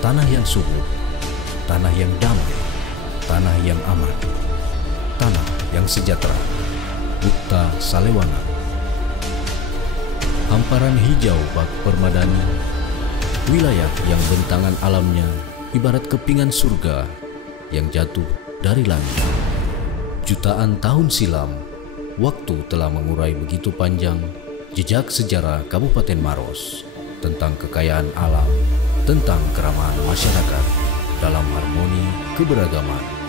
tanah yang subur, tanah yang damai, tanah yang aman, tanah yang sejahtera. Bukta Salewangan. Hamparan hijau bak permadani, wilayah yang bentangan alamnya ibarat kepingan surga yang jatuh dari langit. Jutaan tahun silam, waktu telah mengurai begitu panjang jejak sejarah Kabupaten Maros tentang kekayaan alam, tentang keramahan masyarakat dalam harmoni keberagaman.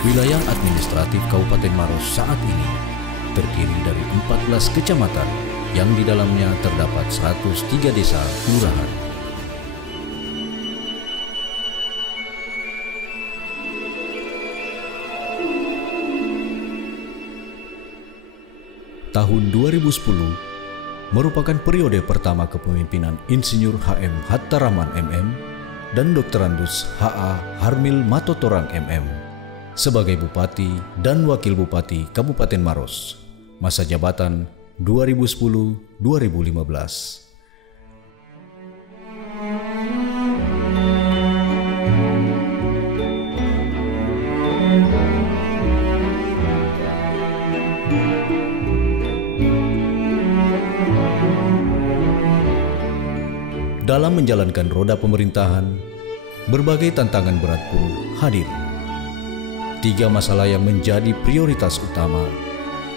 Wilayah administratif Kabupaten Maros saat ini terdiri dari 14 kecamatan yang di dalamnya terdapat 103 desa kelurahan. Tahun 2010 merupakan periode pertama kepemimpinan Insinyur HM Hatta Rahman MM dan Dr. Andus HA Harmil Matotorang MM sebagai Bupati dan Wakil Bupati Kabupaten Maros, masa jabatan 2010-2015. Dalam menjalankan roda pemerintahan, berbagai tantangan berat pun hadir. 3 masalah yang menjadi prioritas utama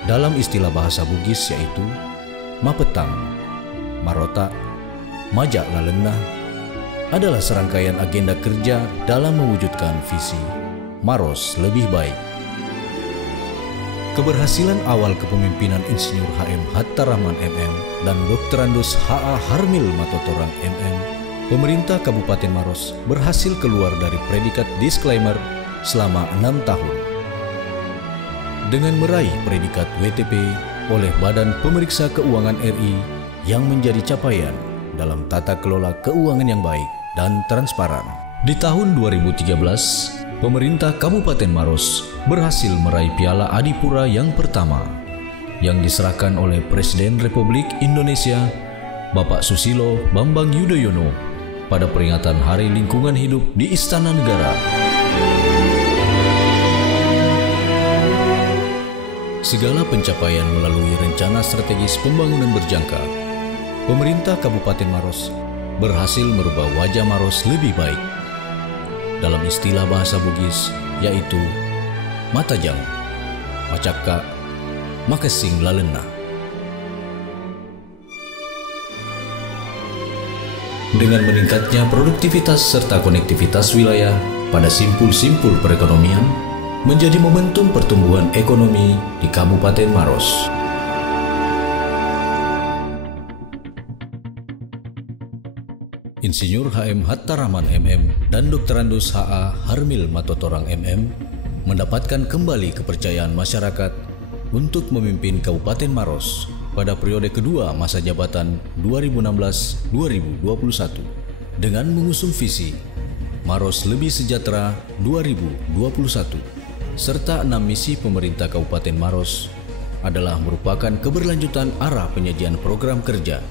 dalam istilah bahasa Bugis yaitu Mapetang, Marota, Majak Lalenah adalah serangkaian agenda kerja dalam mewujudkan visi Maros lebih baik. Keberhasilan awal kepemimpinan Insinyur HM Hatta Rahman MM dan Dr. Andus HA Harmil Matotorang MM, pemerintah Kabupaten Maros berhasil keluar dari predikat disclaimer selama 6 tahun. Dengan meraih predikat WTP oleh Badan Pemeriksa Keuangan RI yang menjadi capaian dalam tata kelola keuangan yang baik dan transparan. Di tahun 2013, pemerintah Kabupaten Maros berhasil meraih Piala Adipura yang pertama yang diserahkan oleh Presiden Republik Indonesia Bapak Susilo Bambang Yudhoyono pada peringatan Hari Lingkungan Hidup di Istana Negara. Segala pencapaian melalui rencana strategis pembangunan berjangka, pemerintah Kabupaten Maros berhasil merubah wajah Maros lebih baik. Dalam istilah bahasa Bugis yaitu Matajang, Macaka, Makesing Lalena. Dengan meningkatnya produktivitas serta konektivitas wilayah pada simpul-simpul perekonomian, menjadi momentum pertumbuhan ekonomi di Kabupaten Maros. Insinyur HM Hatta Rahman MM dan Dr. Andus HA Harmil Matotorang MM mendapatkan kembali kepercayaan masyarakat untuk memimpin Kabupaten Maros pada periode kedua masa jabatan 2016-2021 dengan mengusung visi Maros Lebih Sejahtera 2021. Serta 6 misi pemerintah Kabupaten Maros adalah merupakan keberlanjutan arah penyajian program kerja.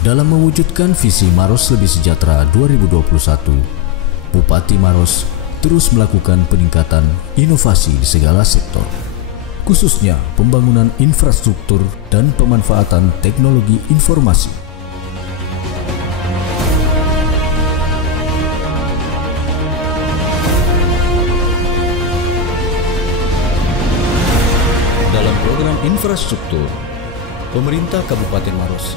Dalam mewujudkan visi Maros Lebih Sejahtera 2021, Bupati Maros terus melakukan peningkatan inovasi di segala sektor, khususnya pembangunan infrastruktur dan pemanfaatan teknologi informasi. Dalam program infrastruktur, pemerintah Kabupaten Maros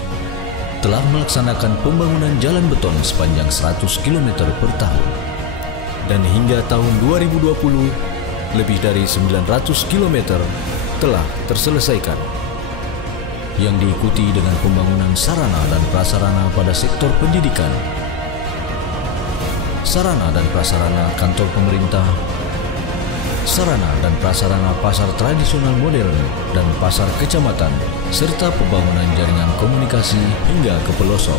telah melaksanakan pembangunan jalan beton sepanjang 100 km per tahun. Dan hingga tahun 2020, lebih dari 900 km telah terselesaikan, yang diikuti dengan pembangunan sarana dan prasarana pada sektor pendidikan, sarana dan prasarana kantor pemerintah, sarana dan prasarana pasar tradisional modern dan pasar kecamatan, serta pembangunan jaringan komunikasi hingga ke pelosok.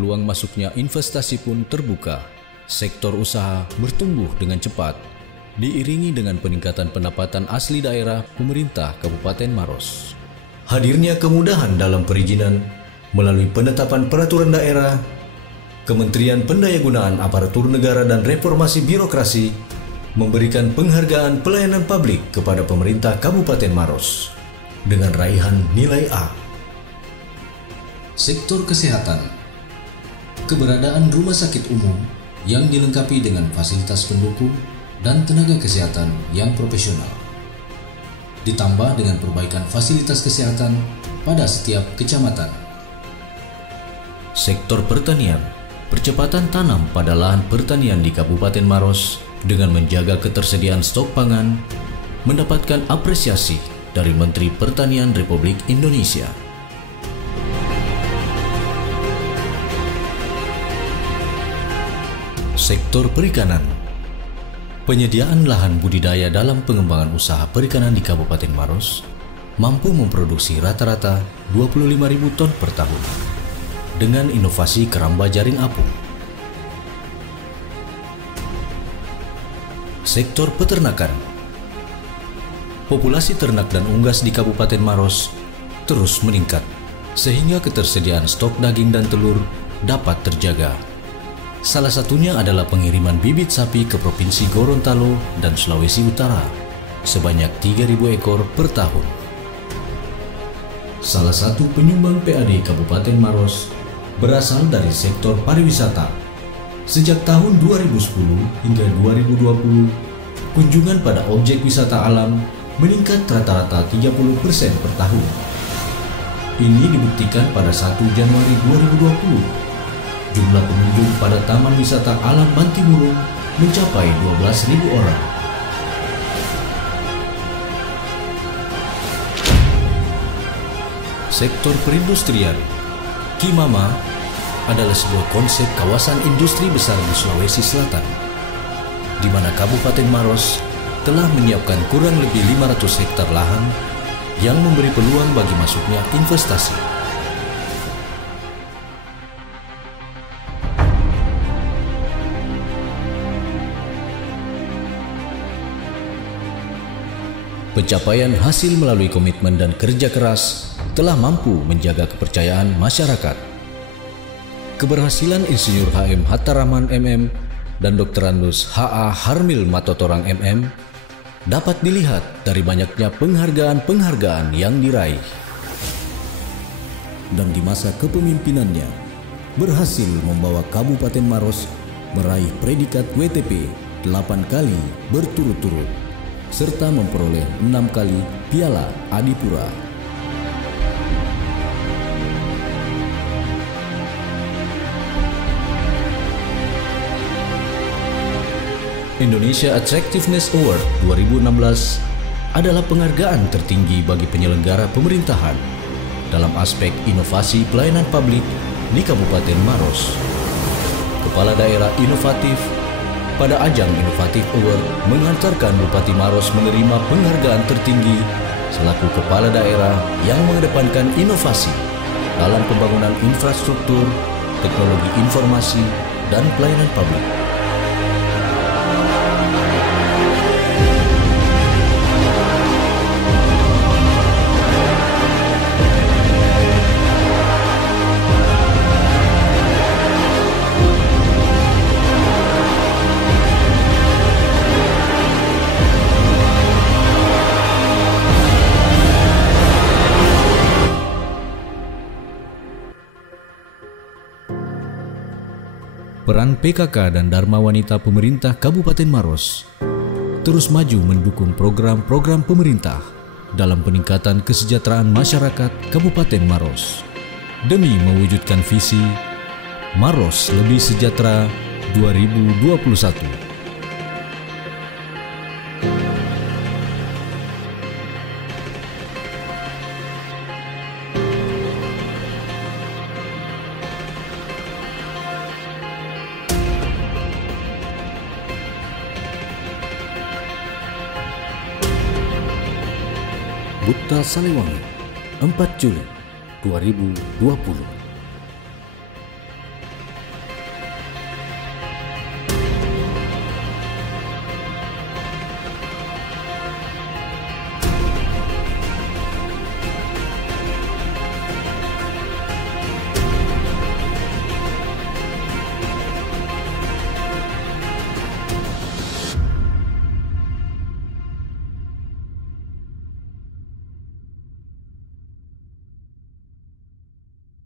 peluang masuknya investasi pun terbuka. Sektor usaha bertumbuh dengan cepat, diiringi dengan peningkatan pendapatan asli daerah pemerintah Kabupaten Maros. Hadirnya kemudahan dalam perizinan melalui penetapan peraturan daerah, Kementerian Pendayagunaan Aparatur Negara dan Reformasi Birokrasi memberikan penghargaan pelayanan publik kepada pemerintah Kabupaten Maros dengan raihan nilai A. Sektor kesehatan. Keberadaan rumah sakit umum yang dilengkapi dengan fasilitas pendukung dan tenaga kesehatan yang profesional, ditambah dengan perbaikan fasilitas kesehatan pada setiap kecamatan. Sektor pertanian. Percepatan tanam pada lahan pertanian di Kabupaten Maros dengan menjaga ketersediaan stok pangan mendapatkan apresiasi dari Menteri Pertanian Republik Indonesia. Sektor perikanan. Penyediaan lahan budidaya dalam pengembangan usaha perikanan di Kabupaten Maros mampu memproduksi rata-rata 25.000 ton per tahun dengan inovasi keramba jaring apung. Sektor peternakan. Populasi ternak dan unggas di Kabupaten Maros terus meningkat, sehingga ketersediaan stok daging dan telur dapat terjaga. Salah satunya adalah pengiriman bibit sapi ke Provinsi Gorontalo dan Sulawesi Utara sebanyak 3.000 ekor per tahun. Salah satu penyumbang PAD Kabupaten Maros berasal dari sektor pariwisata. Sejak tahun 2010 hingga 2020, kunjungan pada objek wisata alam meningkat rata-rata 30% per tahun. Ini dibuktikan pada 1 Januari 2020. Jumlah pengunjung pada Taman Wisata Alam Bantimurung mencapai 12.000 orang. Sektor perindustrian. Kimama adalah sebuah konsep kawasan industri besar di Sulawesi Selatan, di mana Kabupaten Maros telah menyiapkan kurang lebih 500 hektar lahan yang memberi peluang bagi masuknya investasi. Pencapaian hasil melalui komitmen dan kerja keras telah mampu menjaga kepercayaan masyarakat. Keberhasilan Insinyur HM Hattarahman MM dan Dr. Andus HA Harmil Matotorang MM dapat dilihat dari banyaknya penghargaan-penghargaan yang diraih. Dan di masa kepemimpinannya, berhasil membawa Kabupaten Maros meraih predikat WTP 8 kali berturut-turut, serta memperoleh 6 kali Piala Adipura. Indonesia Attractiveness Award 2016 adalah penghargaan tertinggi bagi penyelenggara pemerintahan dalam aspek inovasi pelayanan publik di Kabupaten Maros. Kepala Daerah Inovatif pada ajang Inovatif Award mengantarkan Bupati Maros menerima penghargaan tertinggi selaku kepala daerah yang mengedepankan inovasi dalam pembangunan infrastruktur, teknologi informasi, dan pelayanan publik. Peran PKK dan Dharma Wanita Pemerintah Kabupaten Maros terus maju mendukung program-program pemerintah dalam peningkatan kesejahteraan masyarakat Kabupaten Maros demi mewujudkan visi Maros Lebih Sejahtera 2021. Buta Salewangi, 4 Juli 2020.